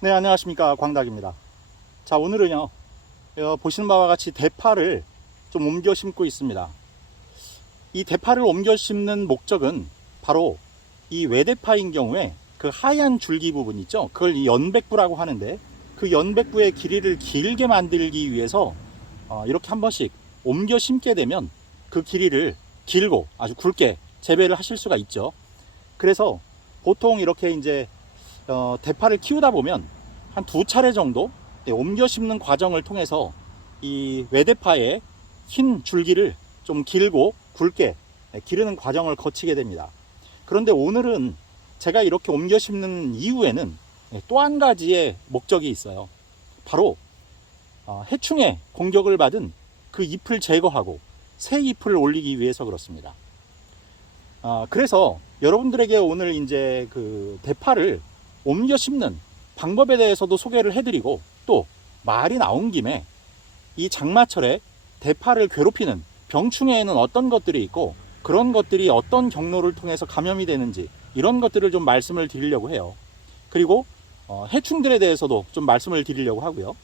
네, 안녕하십니까. 광닭입니다. 자, 오늘은요, 보시는 바와 같이 대파를 좀 옮겨 심고 있습니다. 이 대파를 옮겨 심는 목적은 바로 이 외대파인 경우에 그 하얀 줄기 부분 있죠? 그걸 이 연백부라고 하는데, 그 연백부의 길이를 길게 만들기 위해서 이렇게 한 번씩 옮겨 심게 되면 그 길이를 길고 아주 굵게 재배를 하실 수가 있죠. 그래서 보통 이렇게 이제 대파를 키우다 보면 한 2차례 정도 옮겨 심는 과정을 통해서 이 외대파의 흰 줄기를 좀 길고 굵게 기르는 과정을 거치게 됩니다. 그런데 오늘은 제가 이렇게 옮겨 심는 이후에는 또 한 가지의 목적이 있어요. 바로 해충의 공격을 받은 그 잎을 제거하고 새 잎을 올리기 위해서 그렇습니다. 그래서 여러분들에게 오늘 이제 그 대파를 옮겨 심는 방법에 대해서도 소개를 해드리고, 또 말이 나온 김에 이 장마철에 대파를 괴롭히는 병충해에는 어떤 것들이 있고 그런 것들이 어떤 경로를 통해서 감염이 되는지 이런 것들을 좀 말씀을 드리려고 해요. 그리고 해충들에 대해서도 좀 말씀을 드리려고 하고요.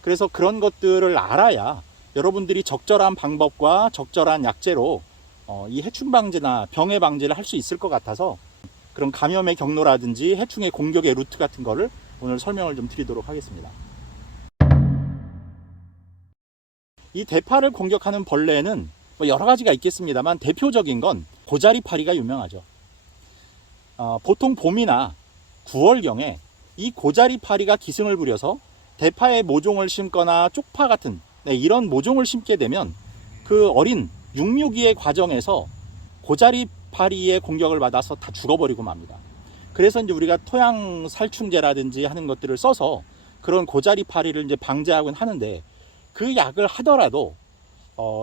그래서 그런 것들을 알아야 여러분들이 적절한 방법과 적절한 약재로 이 해충 방제나 병해 방제를 할 수 있을 것 같아서 그런 감염의 경로라든지 해충의 공격의 루트 같은 거를 오늘 설명을 좀 드리도록 하겠습니다. 이 대파를 공격하는 벌레는 뭐 여러 가지가 있겠습니다만 대표적인 건 고자리파리가 유명하죠. 보통 봄이나 9월경에 이 고자리파리가 기승을 부려서 대파에 모종을 심거나 쪽파 같은 이런 모종을 심게 되면 그 어린 육류기의 과정에서 고자리파리의 공격을 받아서 다 죽어버리고 맙니다. 그래서 이제 우리가 토양 살충제라든지 하는 것들을 써서 그런 고자리파리를 이제 방제하곤 하는데, 그 약을 하더라도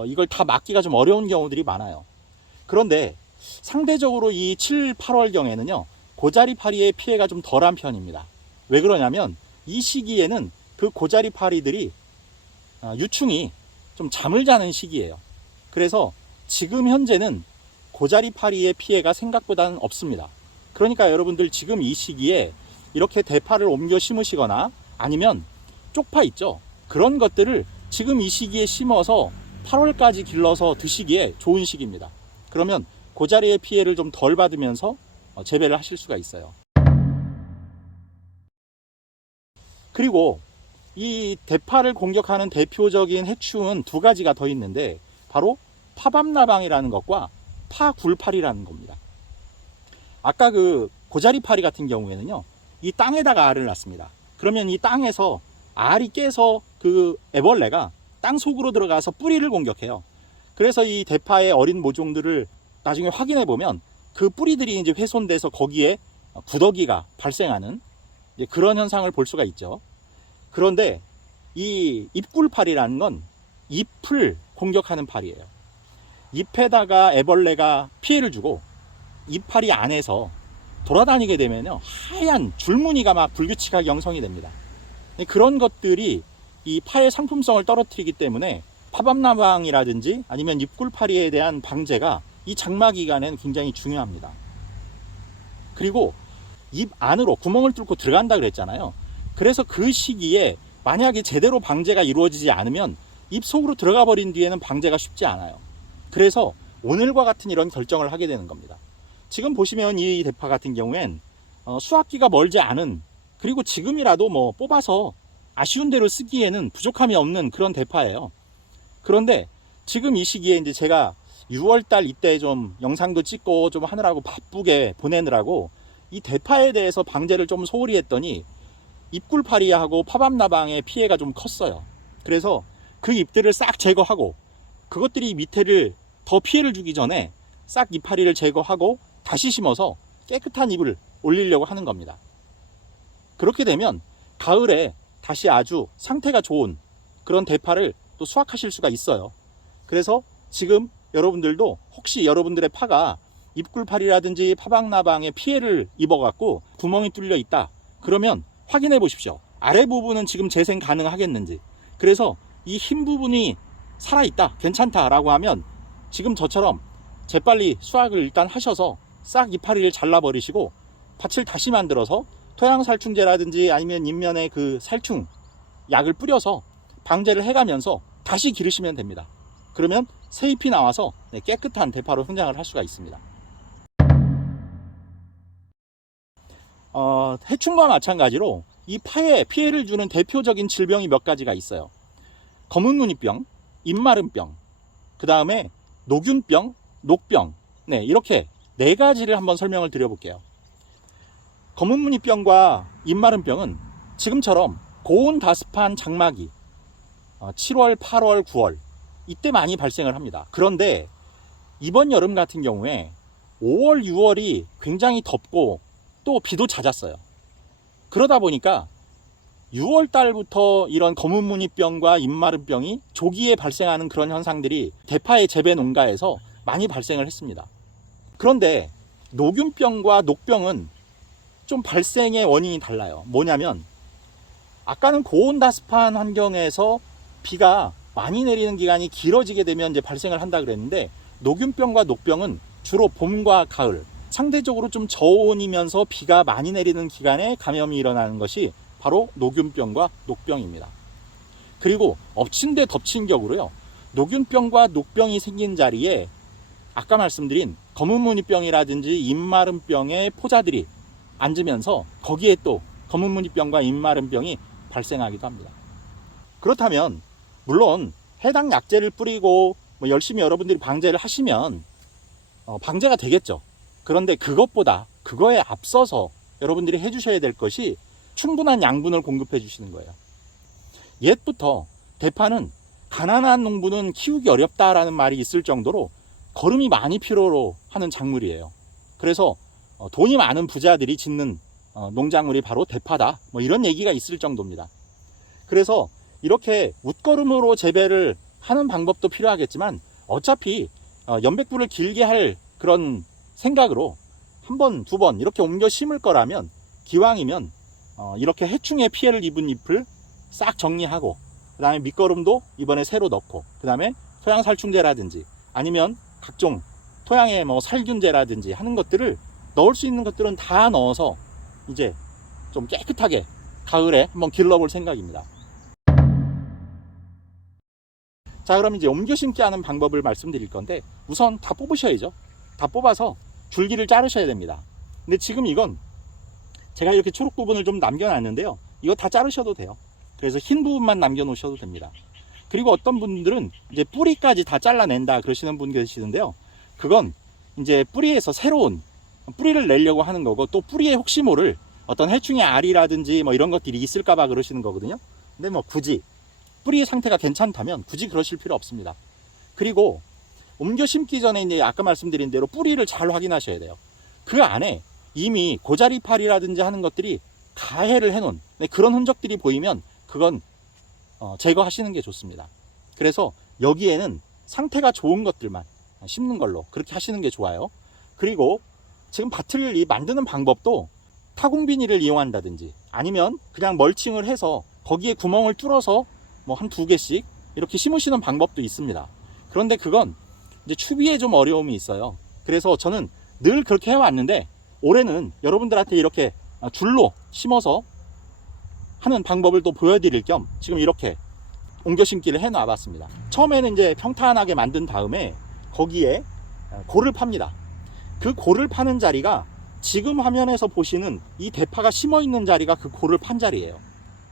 이걸 다 막기가 좀 어려운 경우들이 많아요. 그런데 상대적으로 이 7, 8월경에는요 고자리파리의 피해가 좀 덜한 편입니다. 왜 그러냐면 이 시기에는 그 고자리파리들이 유충이 좀 잠을 자는 시기예요. 그래서 지금 현재는 고자리파리의 피해가 생각보다는 없습니다. 그러니까 여러분들 지금 이 시기에 이렇게 대파를 옮겨 심으시거나 아니면 쪽파 있죠? 그런 것들을 지금 이 시기에 심어서 8월까지 길러서 드시기에 좋은 시기입니다. 그러면 고자리의 피해를 좀 덜 받으면서 재배를 하실 수가 있어요. 그리고 이 대파를 공격하는 대표적인 해충은 2가지가 더 있는데, 바로 파밤나방이라는 것과 파굴파리라는 겁니다. 아까 그 고자리파리 같은 경우에는요 이 땅에다가 알을 낳습니다. 그러면 이 땅에서 알이 깨서 그 애벌레가 땅 속으로 들어가서 뿌리를 공격해요. 그래서 이 대파의 어린 모종들을 나중에 확인해 보면 그 뿌리들이 이제 훼손돼서 거기에 구더기가 발생하는 그런 현상을 볼 수가 있죠. 그런데 이 잎굴파리라는 건 잎을 공격하는 파리예요. 잎에다가 애벌레가 피해를 주고 잎파리 안에서 돌아다니게 되면요 하얀 줄무늬가 막 불규칙하게 형성이 됩니다. 그런 것들이 이 파의 상품성을 떨어뜨리기 때문에 파밤나방이라든지 아니면 잎굴파리에 대한 방제가 이 장마 기간엔 굉장히 중요합니다. 그리고 잎 안으로 구멍을 뚫고 들어간다 그랬잖아요. 그래서 그 시기에 만약에 제대로 방제가 이루어지지 않으면 잎 속으로 들어가 버린 뒤에는 방제가 쉽지 않아요. 그래서 오늘과 같은 이런 결정을 하게 되는 겁니다. 지금 보시면 이 대파 같은 경우엔 수확기가 멀지 않은, 그리고 지금이라도 뭐 뽑아서 아쉬운 대로 쓰기에는 부족함이 없는 그런 대파예요. 그런데 지금 이 시기에 이제 제가 6월달 이때 좀 영상도 찍고 좀 하느라고 바쁘게 보내느라고 이 대파에 대해서 방제를 좀 소홀히 했더니 잎굴파리하고 파밤나방의 피해가 좀 컸어요. 그래서 그 잎들을 싹 제거하고 그것들이 밑에를 더 피해를 주기 전에 싹 이파리를 제거하고 다시 심어서 깨끗한 잎을 올리려고 하는 겁니다. 그렇게 되면 가을에 다시 아주 상태가 좋은 그런 대파를 또 수확하실 수가 있어요. 그래서 지금 여러분들도 혹시 여러분들의 파가 잎굴파리라든지 파박나방에 피해를 입어갖고 구멍이 뚫려 있다 그러면 확인해 보십시오. 아래 부분은 지금 재생 가능하겠는지. 그래서 이 흰 부분이 살아있다, 괜찮다라고 하면 지금 저처럼 재빨리 수확을 일단 하셔서 싹 이파리를 잘라버리시고 밭을 다시 만들어서 토양살충제라든지 아니면 인면에 그 살충 약을 뿌려서 방제를 해가면서 다시 기르시면 됩니다. 그러면 새 잎이 나와서 깨끗한 대파로 성장을 할 수가 있습니다. 해충과 마찬가지로 이 파에 피해를 주는 대표적인 질병이 몇 가지가 있어요. 검은무늬병, 입마름병, 그 다음에 녹균병, 녹병, 이렇게 네 가지를 한번 설명을 드려볼게요. 검은무늬병과 입마름병은 지금처럼 고온 다습한 장마기 7월, 8월, 9월 이때 많이 발생을 합니다. 그런데 이번 여름 같은 경우에 5월, 6월이 굉장히 덥고 또 비도 잦았어요. 그러다 보니까 6월 달부터 이런 검은무늬병과 입마름병이 조기에 발생하는 그런 현상들이 대파의 재배 농가에서 많이 발생을 했습니다. 그런데 녹균병과 녹병은 좀 발생의 원인이 달라요. 뭐냐면 아까는 고온 다습한 환경에서 비가 많이 내리는 기간이 길어지게 되면 이제 발생을 한다 그랬는데, 녹균병과 녹병은 주로 봄과 가을, 상대적으로 좀 저온이면서 비가 많이 내리는 기간에 감염이 일어나는 것이 바로 녹균병과 녹병입니다. 그리고 엎친 데 덮친 격으로요, 녹균병과 녹병이 생긴 자리에 아까 말씀드린 검은무늬병이라든지 입마름병의 포자들이 앉으면서 거기에 또 검은무늬병과 입마름병이 발생하기도 합니다. 그렇다면 물론 해당 약제를 뿌리고 열심히 여러분들이 방제를 하시면 방제가 되겠죠. 그런데 그거에 앞서서 여러분들이 해주셔야 될 것이 충분한 양분을 공급해 주시는 거예요. 옛부터 대파는 가난한 농부는 키우기 어렵다라는 말이 있을 정도로 거름이 많이 필요로 하는 작물이에요. 그래서 돈이 많은 부자들이 짓는 농작물이 바로 대파다, 이런 얘기가 있을 정도입니다. 그래서 이렇게 웃거름으로 재배를 하는 방법도 필요하겠지만, 어차피 연백부를 길게 할 그런 생각으로 한 번, 두 번 이렇게 옮겨 심을 거라면 기왕이면 이렇게 해충의 피해를 입은 잎을 싹 정리하고, 그 다음에 밑거름도 이번에 새로 넣고, 그 다음에 토양살충제라든지 아니면 각종 토양에 살균제라든지 하는 것들을 넣을 수 있는 것들은 다 넣어서 이제 좀 깨끗하게 가을에 한번 길러볼 생각입니다. 자, 그럼 이제 옮겨 심기 하는 방법을 말씀드릴 건데, 우선 다 뽑으셔야죠. 다 뽑아서 줄기를 자르셔야 됩니다. 근데 지금 이건 제가 이렇게 초록 부분을 좀 남겨놨는데요, 이거 다 자르셔도 돼요. 그래서 흰 부분만 남겨 놓으셔도 됩니다. 그리고 어떤 분들은 이제 뿌리까지 다 잘라낸다 그러시는 분 계시는데요, 그건 이제 뿌리에서 새로운 뿌리를 내려고 하는 거고, 또 뿌리에 혹시 모를 어떤 해충의 알이라든지 이런 것들이 있을까봐 그러시는 거거든요. 근데 굳이 뿌리 상태가 괜찮다면 굳이 그러실 필요 없습니다. 그리고 옮겨 심기 전에 이제 아까 말씀드린 대로 뿌리를 잘 확인하셔야 돼요. 그 안에 이미 고자리팔이라든지 하는 것들이 가해를 해놓은 그런 흔적들이 보이면 그건 제거하시는 게 좋습니다. 그래서 여기에는 상태가 좋은 것들만 심는 걸로 그렇게 하시는 게 좋아요. 그리고 지금 밭을 만드는 방법도 타공 비닐을 이용한다든지 아니면 그냥 멀칭을 해서 거기에 구멍을 뚫어서 한 두 개씩 이렇게 심으시는 방법도 있습니다. 그런데 그건 이제 추비에 좀 어려움이 있어요. 그래서 저는 늘 그렇게 해왔는데, 올해는 여러분들한테 이렇게 줄로 심어서 하는 방법을 또 보여드릴 겸 지금 이렇게 옮겨 심기를 해 놔봤습니다. 처음에는 이제 평탄하게 만든 다음에 거기에 골을 팝니다. 그 골을 파는 자리가 지금 화면에서 보시는 이 대파가 심어 있는 자리가 그 골을 판 자리예요.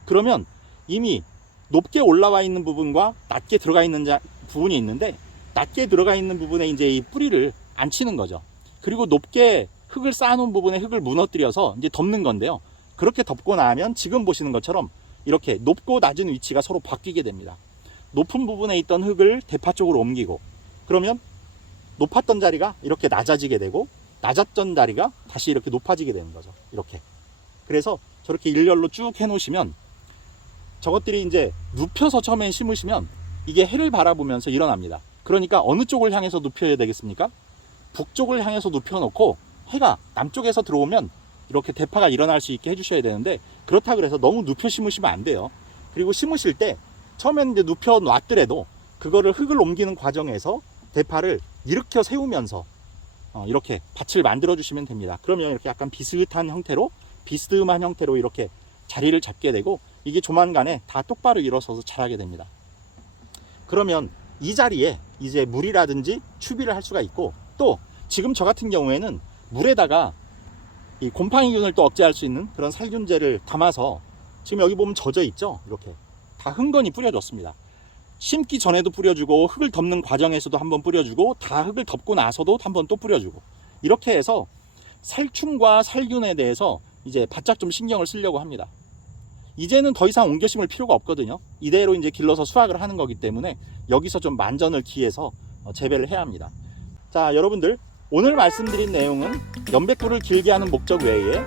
그러면 이미 높게 올라와 있는 부분과 낮게 들어가 있는 부분이 있는데, 낮게 들어가 있는 부분에 이제 이 뿌리를 안 치는 거죠. 그리고 높게 흙을 쌓아놓은 부분에 흙을 무너뜨려서 이제 덮는 건데요, 그렇게 덮고 나면 지금 보시는 것처럼 이렇게 높고 낮은 위치가 서로 바뀌게 됩니다. 높은 부분에 있던 흙을 대파 쪽으로 옮기고, 그러면 높았던 자리가 이렇게 낮아지게 되고, 낮았던 자리가 다시 이렇게 높아지게 되는 거죠. 이렇게. 그래서 저렇게 일렬로 쭉 해놓으시면 저것들이 이제 눕혀서 처음에 심으시면 이게 해를 바라보면서 일어납니다. 그러니까 어느 쪽을 향해서 눕혀야 되겠습니까? 북쪽을 향해서 눕혀놓고 해가 남쪽에서 들어오면 이렇게 대파가 일어날 수 있게 해주셔야 되는데, 그렇다 그래서 너무 눕혀 심으시면 안 돼요. 그리고 심으실 때 처음에는 이제 눕혀 놨더라도 그거를 흙을 옮기는 과정에서 대파를 일으켜 세우면서 이렇게 밭을 만들어 주시면 됩니다. 그러면 이렇게 약간 비슷한 형태로 비스듬한 형태로 이렇게 자리를 잡게 되고 이게 조만간에 다 똑바로 일어서서 자라게 됩니다. 그러면 이 자리에 이제 물이라든지 추비를 할 수가 있고, 또 지금 저 같은 경우에는 물에다가 이 곰팡이균을 또 억제할 수 있는 그런 살균제를 담아서 지금 여기 보면 젖어 있죠. 이렇게 다 흥건히 뿌려줬습니다. 심기 전에도 뿌려주고 흙을 덮는 과정에서도 한번 뿌려주고 다 흙을 덮고 나서도 한번 또 뿌려주고, 이렇게 해서 살충과 살균에 대해서 이제 바짝 좀 신경을 쓰려고 합니다. 이제는 더 이상 옮겨 심을 필요가 없거든요. 이대로 이제 길러서 수확을 하는 거기 때문에 여기서 좀 만전을 기해서 재배를 해야 합니다. 자, 여러분들, 오늘 말씀드린 내용은 연백구를 길게 하는 목적 외에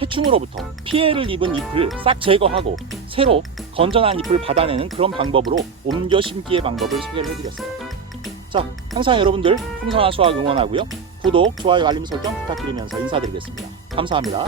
해충으로부터 피해를 입은 잎을 싹 제거하고 새로 건전한 잎을 받아내는 그런 방법으로 옮겨 심기의 방법을 소개를 해드렸어요. 자, 항상 여러분들 풍성한 수확 응원하고요. 구독, 좋아요, 알림 설정 부탁드리면서 인사드리겠습니다. 감사합니다.